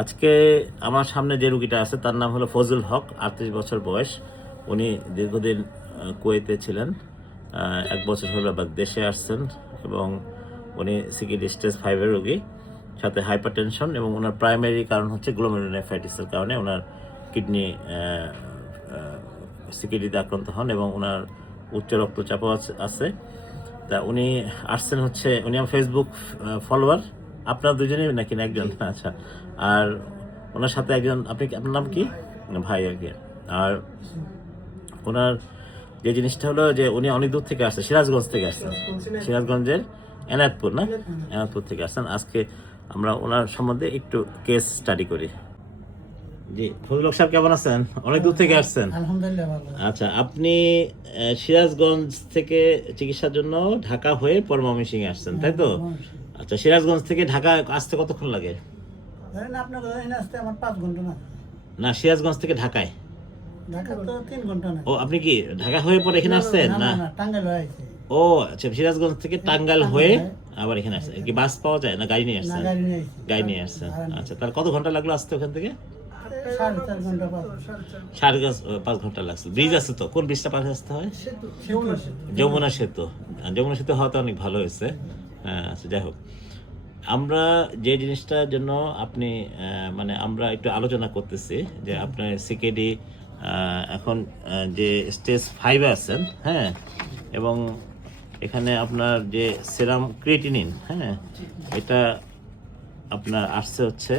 আজকে আমার সামনে যে রুগীটা আছে তার নাম হলো ফজল হক, 38 বছর বয়স। উনি দীর্ঘদিন কুয়েতে ছিলেন। 1 বছর হলো আবার দেশে আসছেন এবং উনি সিকিডি স্টেজ 5-এর রোগী, সাথে হাইপার টেনশন, এবং ওনার প্রাইমারি কারণ হচ্ছে গ্লোমেরুলোনেফ্রাইটিসের কারণে ওনার কিডনি সিকিডিতে আক্রান্ত হন এবং ওনার উচ্চ রক্তচাপও আছে। তা উনি আসছেন হচ্ছে, উনি আমার ফেসবুক ফলোয়ার। আপনার দুজনেই নাকি না একজন? আচ্ছা। আর ওনার সাথে একজন, আপনার নাম কি? ভাই আর কি। আর ওনার যে জিনিসটা হলো যে উনি অনেক দূর থেকে আসছেন, সিরাজগঞ্জ থেকে আসছেন, সিরাজগঞ্জের এনায়তপুর, না এনায়তপুর থেকে আসছেন। আজকে আমরা ওনার সম্বন্ধে একটু কেস স্টাডি করি। জি, ফজল হক সাহেব কেমন আছেন? অনেক দূর থেকে আসছেন। আলহামদুলিল্লাহ ভালো। আচ্ছা, আপনি সিরাজগঞ্জ থেকে চিকিৎসার জন্য ঢাকা হয়ে পরে ময়মনসিংহে আসছেন, তাই তো? আচ্ছা, সিরাজগঞ্জ থেকে ঢাকা আসতে কতক্ষণ লাগে? ধরেন আপনার এখানে আসতে আমার 5 ঘন্টা না। না, সিরাজগঞ্জ থেকে ঢাকায়। ঢাকা তো 3 ঘন্টা না। ও, আপনি কি ঢাকা হয়ে পরে এখানে আসছেন? না না, না, টাঙ্গাইল হয়ে আইছে। ও আচ্ছা, সিরাজগঞ্জ থেকে টাঙ্গাইল হয়ে আবার এখানে আসছেন। কি বাস পাওয়া যায় না গাড়ি নিয়ে না, আসছেন? গাড়ি নিয়ে আইছি। গাড়ি নিয়ে আসছেন। আচ্ছা, তাহলে কত ঘন্টা লাগলো আসতে ওখান থেকে? 4.5 ঘন্টা পাস। 5.5 ঘন্টা লাগছে। ব্রিজ আছে তো? কোন ব্রিজটা পাশে আসতে হয়? যমুনা সেতু। যমুনা সেতু হওয়াতে অনেক ভালো হয়েছে। হ্যাঁ, আচ্ছা, যাই হোক, আমরা যে জিনিসটার জন্য আপনি মানে আমরা একটু আলোচনা করতেছি যে আপনার সিকেডি এখন যে স্টেজ 5-এ আছেন, হ্যাঁ, এবং এখানে আপনার যে সেরাম ক্রিয়েটিনিন, হ্যাঁ, এটা আপনার আসছে হচ্ছে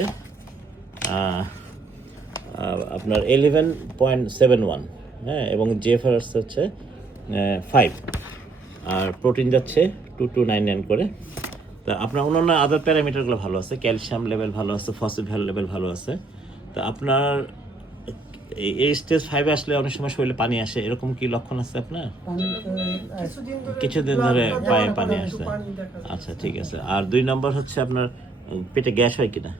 আপনার 11.71, হ্যাঁ, এবং জেফার আসছে হচ্ছে 5, আর প্রোটিন যাচ্ছে 2299 করে। তা আপনার অন্যান্য আদার প্যারামিটারগুলো ভালো আছে, ক্যালসিয়াম লেভেল ভালো আছে, ফসফেট লেভেল ভালো আছে। তা আপনার এই স্টেজ 5-এ আসলে অনেক সময় শরীরে পানি আসে, এরকম কি লক্ষণ আছে আপনার? কিছুদিন ধরে পায়ে পানি আসে। আচ্ছা, ঠিক আছে। আর 2 নম্বর হচ্ছে আপনার পেটে গ্যাস হয় কিনা?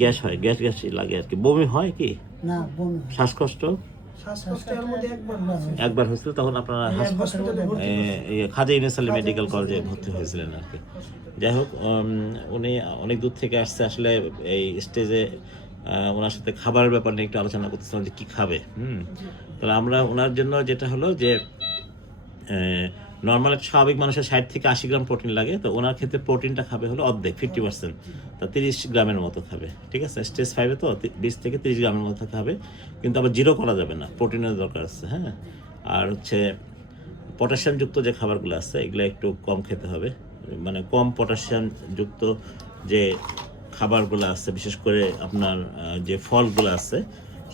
গ্যাস হয়, গ্যাস গ্যাসই লাগে আর কি। বমি হয় কি? না, বমি। শ্বাসকষ্ট একবার হয়েছিল, তখন আপনারা খাজা ইউনুস আলী মেডিকেল কলেজে ভর্তি হয়েছিলেন আর কি। যাই হোক, উনি অনেক দূর থেকে আসছে। আসলে এই স্টেজে ওনার সাথে খাবারের ব্যাপার নিয়ে একটু আলোচনা করতেছিলাম যে কী খাবে। তাহলে আমরা ওনার জন্য যেটা হলো যে নর্মাল একটা স্বাভাবিক মানুষের 60 থেকে 80 গ্রাম প্রোটিন লাগে, তো ওনার ক্ষেত্রে প্রোটিনটা খাবে হলো অর্ধেক, 50%, তা 30 গ্রামের মতো খাবে। ঠিক আছে, স্টেজ 5-এ তো 20 থেকে 30 গ্রামের মতো খাবে, কিন্তু আবার জিরো করা যাবে না, প্রোটিনের দরকার আছে। হ্যাঁ, আর হচ্ছে পটাশিয়ামযুক্ত যে খাবারগুলো আছে এগুলো একটু কম খেতে হবে, মানে কম পটাশিয়ামযুক্ত যে খাবারগুলো আছে, বিশেষ করে আপনার যে ফলগুলো আছে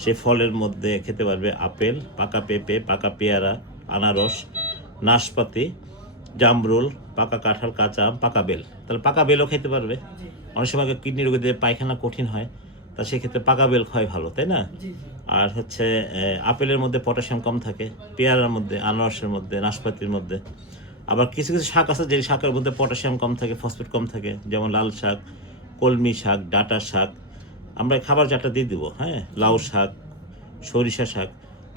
সেই ফলের মধ্যে খেতে পারবে আপেল, পাকা পেঁপে, পাকা পেয়ারা, আনারস, নাশপাতি, জামরুল, পাকা কাঁঠাল, কাঁচা আম, পাকা বেল। তাহলে পাকা বেলও খেতে পারবে। অনেক সময় কিডনি রোগীদের পায়খানা কঠিন হয়, তা সেক্ষেত্রে পাকা বেল খাওয়াই ভালো, তাই না? আর হচ্ছে আপেলের মধ্যে পটাশিয়াম কম থাকে, পেয়ারার মধ্যে, আনারসের মধ্যে, নাশপাতির মধ্যে। আবার কিছু কিছু শাক আছে যে শাকের মধ্যে পটাশিয়াম কম থাকে, ফসফেট কম থাকে, যেমন লাল শাক, কলমি শাক, ডাঁটা শাক। আমরা খাবার চারটা দিয়ে দিব, হ্যাঁ, লাউ শাক, সরিষা শাক।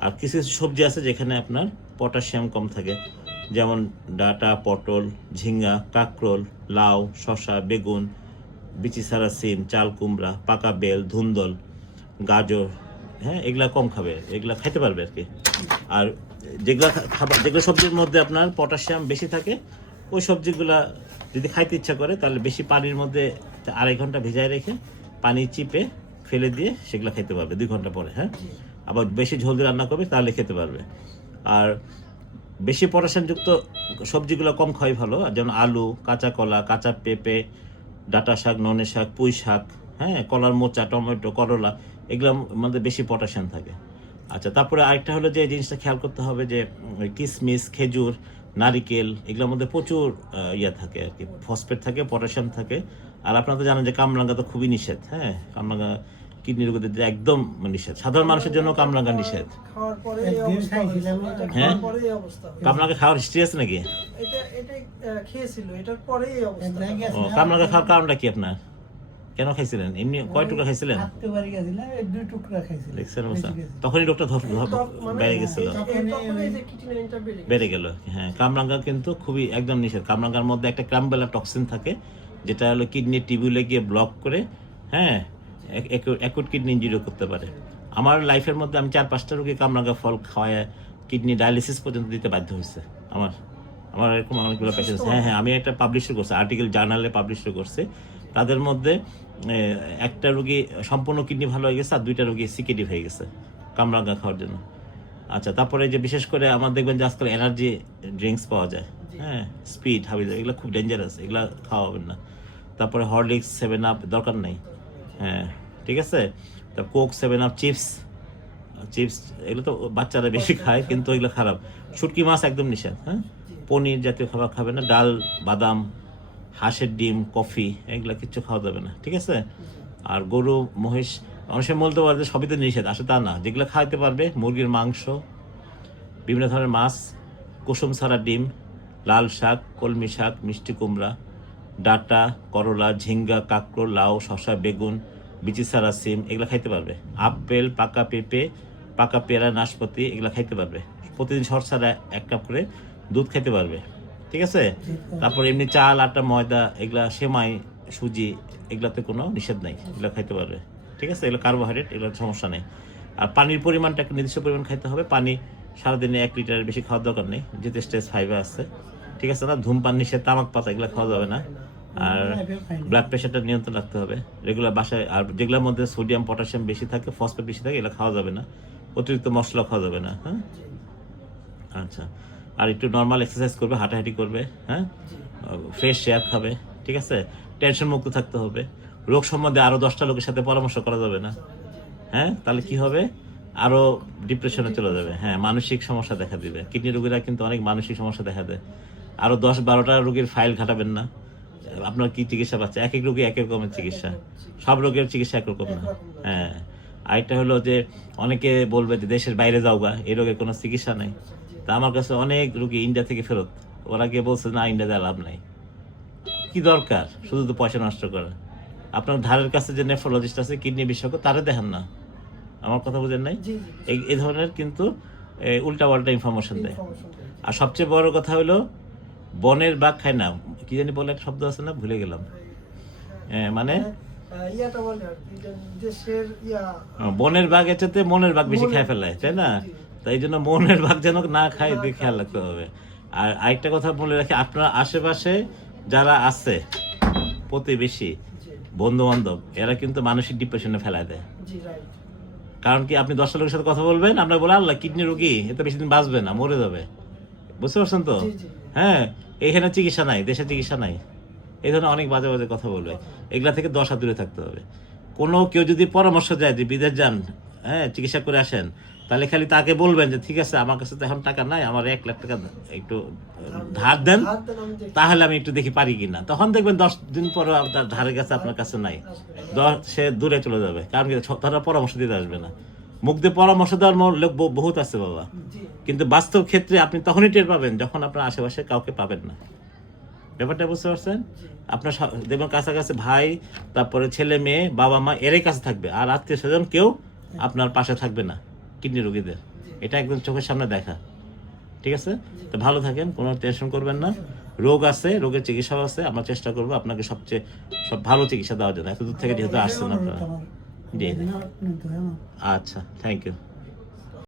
আর কিছু কিছু সবজি আছে যেখানে আপনার পটাশিয়াম কম থাকে, যেমন ডাঁটা, পটল, ঝিঙ্গা, কাঁকরোল, লাউ, শসা, বেগুন, বিচি ছাড়া সিম, চাল কুমড়া, পাকা বেল, ধুন্দল, গাজর। হ্যাঁ, এগুলা কম খাবে, এগুলা খাইতে পারবে আর কি। আর যেগুলো খাবার, যেগুলো সবজির মধ্যে আপনার পটাশিয়াম বেশি থাকে, ওই সবজিগুলা যদি খাইতে ইচ্ছা করে তাহলে বেশি পানির মধ্যে 2.5 ঘন্টা ভিজায় রেখে পানি চিপে ফেলে দিয়ে সেগুলো খেতে পারবে 2 ঘন্টা পরে। হ্যাঁ, আবার বেশি ঝোল দিয়ে রান্না করবে তাহলে খেতে পারবে। আর বেশি পটাশিয়ামযুক্ত সবজিগুলো কম খাওয়াই ভালো, যেমন আলু, কাঁচা কলা, কাঁচা পেঁপে, ডাঁটা শাক, ননে শাক, পুঁই শাক, হ্যাঁ, কলার মোচা, টমেটো, করলা, এগুলোর মধ্যে বেশি পটাশিয়াম থাকে। আচ্ছা, তারপরে আরেকটা হলো যে জিনিসটা খেয়াল করতে হবে যে কিশমিশ, খেজুর, নারিকেল, এগুলোর মধ্যে প্রচুর ইয়ে থাকে আর কি, ফসফেট থাকে, পটাশিয়াম থাকে। আর আপনারা তো জানেন যে কামরাঙ্গা তো খুবই নিষেধ। হ্যাঁ, কামরাঙ্গা কিডনি রোগীদের একদম নিষেধ, সাধারণ মানুষের জন্য কামরাঙ্গা নিষেধ। হ্যাঁ, কামরাঙ্গা খাওয়ার হিস্ট্রি আছে নাকি? কামরাঙ্গা খাওয়ার কারণটা কি আপনার? কেন খাইছিলেন? এমনি কয় টুকরা খাইছিলেন? দেখছেন অবস্থা? তখনই রোগটা বেড়ে গেছিল, বেড়ে গেল। হ্যাঁ, কামরাঙ্গা কিন্তু খুবই একদম নিষেধ। কামরাঙ্গার মধ্যে একটা ক্রামবেলা টক্সিন থাকে, যেটা হলো কিডনি টিবিউলে গিয়ে ব্লক করে হ্যাঁ, অ্যাকুট কিডনি ইনজুরিও করতে পারে। আমার লাইফের মধ্যে আমি 4-5টা রোগী কামরাঙ্গা ফল খাওয়ায় কিডনি ডায়ালিসিস পর্যন্ত দিতে বাধ্য হয়েছে। আমার আমার এরকম অনেকগুলো পেশেন্ট। হ্যাঁ হ্যাঁ, আমি একটা পাবলিশও করছি, আর্টিকেল জার্নালে পাবলিশও করছি। তাদের মধ্যে একটা রোগী সম্পূর্ণ কিডনি ভালো হয়ে গেছে, আর 2টা রোগী সিকেডি হয়ে গেছে কামরাঙ্গা খাওয়ার জন্য। আচ্ছা, তারপরে যে বিশেষ করে আমার দেখবেন যে আজকাল এনার্জি ড্রিঙ্কস পাওয়া যায়, হ্যাঁ, স্পিড, হাবিজ, এগুলো খুব ডেঞ্জারাস, এগুলো খাওয়াবেন না। তারপরে হরলিক্স, 7 আপ দরকার নেই, হ্যাঁ, ঠিক আছে। তারপর কোক, 7 আপ, চিপস, এগুলো তো বাচ্চারা বেশি খায়, কিন্তু এগুলো খারাপ। শুটকি মাছ একদম নিষেধ, হ্যাঁ। পনির জাতীয় খাবার খাবে না, ডাল, বাদাম, হাঁসের ডিম, কফি, এগুলো কিচ্ছু খাওয়া যাবে না, ঠিক আছে। আর গরু, মহিষ, মানুষের বলতে পারবে সবই তো নিষেধ, আসলে তা না। যেগুলো খাইতে পারবে, মুরগির মাংস, বিভিন্ন ধরনের মাছ, কুসুম ছাড়া ডিম, লাল শাক, কলমি শাক, মিষ্টি কুমড়া, ডাঁটা, করলা, ঝিঙ্গা, কাঁকরোল, লাউ, শসা, বেগুন, বিচি ছাড়া সিম, এগুলো খাইতে পারবে। আপেল, পাকা পেঁপে, পাকা পেয়ারা, নাশপাতি, এগুলো খাইতে পারবে। প্রতিদিন শর্ট ছাড়া 1 কাপ করে দুধ খাইতে পারবে, ঠিক আছে। তারপর এমনি চাল, আটা, ময়দা, এগুলা, সেমাই, সুজি, এগুলাতে কোনো নিষেধ নাই, এগুলো খাইতে পারবে, ঠিক আছে। এগুলো কার্বোহাইড্রেট, এগুলোর সমস্যা নেই। আর পানির পরিমাণটা একটা নির্দিষ্ট পরিমাণ খাইতে হবে। পানি সারাদিনে 1 লিটারের বেশি খাওয়ার দরকার নেই, যেহেতু স্টেজ 5-এ আছে, ঠিক আছে না। ধূমপান নিষেধ, তামাক পাতা, এগুলো খাওয়া যাবে না। আর ব্লাড প্রেশারটা নিয়ন্ত্রণ রাখতে হবে রেগুলার বাসায়। আর যেগুলোর মধ্যে সোডিয়াম, পটাশিয়াম বেশি থাকে, ফসফেট বেশি থাকে, এগুলো খাওয়া যাবে না। অতিরিক্ত মশলা খাওয়া যাবে না, হ্যাঁ। আচ্ছা, আর একটু নর্মাল এক্সারসাইজ করবে, হাঁটাহাঁটি করবে, হ্যাঁ, ফ্রেশ এয়ার খাবে, ঠিক আছে। টেনশন মুক্ত থাকতে হবে। রোগ সম্বন্ধে আরও 10টা লোকের সাথে পরামর্শ করা যাবে না, হ্যাঁ। তাহলে কি হবে, আরও ডিপ্রেশনে চলে যাবে, হ্যাঁ, মানসিক সমস্যা দেখা দিবে। কিডনি রোগীরা কিন্তু অনেক মানসিক সমস্যা দেখা দেয়। আরও 10-12টা রোগীর ফাইল ঘাটাবেন না। আপনার কি চিকিৎসা পাচ্ছে, এক এক রোগী এক এক রকমের চিকিৎসা, সব রোগের চিকিৎসা একরকম না, হ্যাঁ। আরেকটা হলো যে অনেকে বলবে যে দেশের বাইরে যাওগা, এই রোগের কোনো চিকিৎসা নেই। তা আমার কাছে অনেক রোগী ইন্ডিয়া থেকে ফেরত, ওরা গিয়ে বলছে না, ইন্ডিয়া দেওয়া লাভ নাই, কি দরকার শুধু তো পয়সা নষ্ট করা। আপনার ধারের কাছে যে নেফ্রোলজিস্ট আছে, কিডনি বিশেষজ্ঞ, তারে দেখান না। আমার কথা বুঝেন নাই? এই ধরনের কিন্তু উল্টা পাল্টা ইনফরমেশন দেয়। আর সবচেয়ে বড় কথা হলো, বনের বাঘ খায় না, কি জানি বলে একটা শব্দ আছে না, ভুলে গেলাম, মানে বনের বাঘ এটাতে মনের বাঘ বেশি খেয়ে ফেলায়, তাই না। তাই জন্য মনের বাঘ যেন না খায়, দিয়ে খেয়াল রাখতে হবে। আর আরেকটা কথা বলে রাখি, আপনার আশেপাশে যারা আছে, প্রতিবেশী, বন্ধু বান্ধব, এরা কিন্তু মানসিক ডিপ্রেশনে ফেলায় দেয়। কারণ কি, আপনি 10টা লোকের সাথে কথা বলবেন, আপনার বলে আল্লাহ কিডনি রোগী, এত বেশি দিন বাঁচবে না, মরে যাবে, বুঝতে পারছেন তো। হ্যাঁ, এখানে চিকিৎসা নাই, দেশে চিকিৎসা নাই, এই ধরনের অনেক বাজে বাজে কথা বলবে। এগুলা থেকে 10 হাত দূরে থাকতে হবে। কেউ যদি পরামর্শ দেয় যে বিদেশ যান, হ্যাঁ, চিকিৎসা করে আসেন, তাহলে খালি তাকে বলবেন যে ঠিক আছে, আমার কাছে তো এখন টাকা নাই, আমার 1 লাখ টাকা একটু ধার দেন, তাহলে আমি একটু দেখি পারি কিনা। তখন দেখবেন 10 দিন পরে আপনার ধারের কাছে আপনার কাছে নাই, সে দূরে চলে যাবে। কারণ কি, তারা পরামর্শ দিতে আসবে না। মুখ দিয়ে পরামর্শ দেওয়ার লোক বহুত আছে বাবা, কিন্তু বাস্তব ক্ষেত্রে আপনি তখনই টের পাবেন যখন আপনার আশেপাশে কাউকে পাবেন না। ব্যাপারটা বুঝতে পারছেন? আপনার দেখবেন কাছাকাছি ভাই, তারপরে ছেলে মেয়ে, বাবা মা, এরই কাছে থাকবে, আর আত্মীয় স্বজন কেউ আপনার পাশে থাকবে না কিডনি রোগীদের। এটা একদম চোখের সামনে দেখা, ঠিক আছে। তো ভালো থাকেন, কোনো টেনশন করবেন না। রোগ আছে, রোগের চিকিৎসাও আছে, আমরা চেষ্টা করবো আপনাকে সব ভালো চিকিৎসা দেওয়ার জন্য। এত দূর থেকে যেহেতু আসছেন আপনারা। জি, আচ্ছা, থ্যাংক ইউ।